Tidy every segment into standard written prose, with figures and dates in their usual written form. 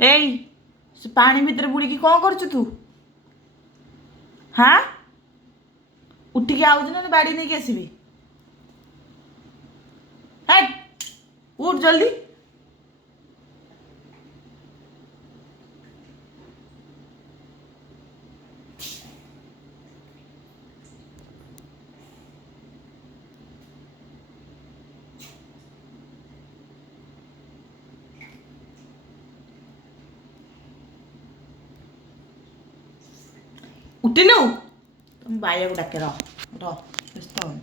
ଏଇ ସେ ପାଣି ଭିତରେ ବୁଡ଼ିକି କ'ଣ କରୁଛୁ ତୁ? ହାଁ, ଉଠିକି ଆଉଛୁ ନା ବାଡ଼ି ନେଇକି ଆସିବି? ହେ ଉଠ ଜଲ୍ଦି। ଉଠିନୁ? ତମ ବାଇଆକୁ ଡାକେ, ରହ ବ୍ୟସ୍ତ ହଉନି।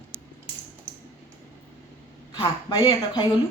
ଖା ବାଇଆ, ତ ଖାଇଗଲୁ।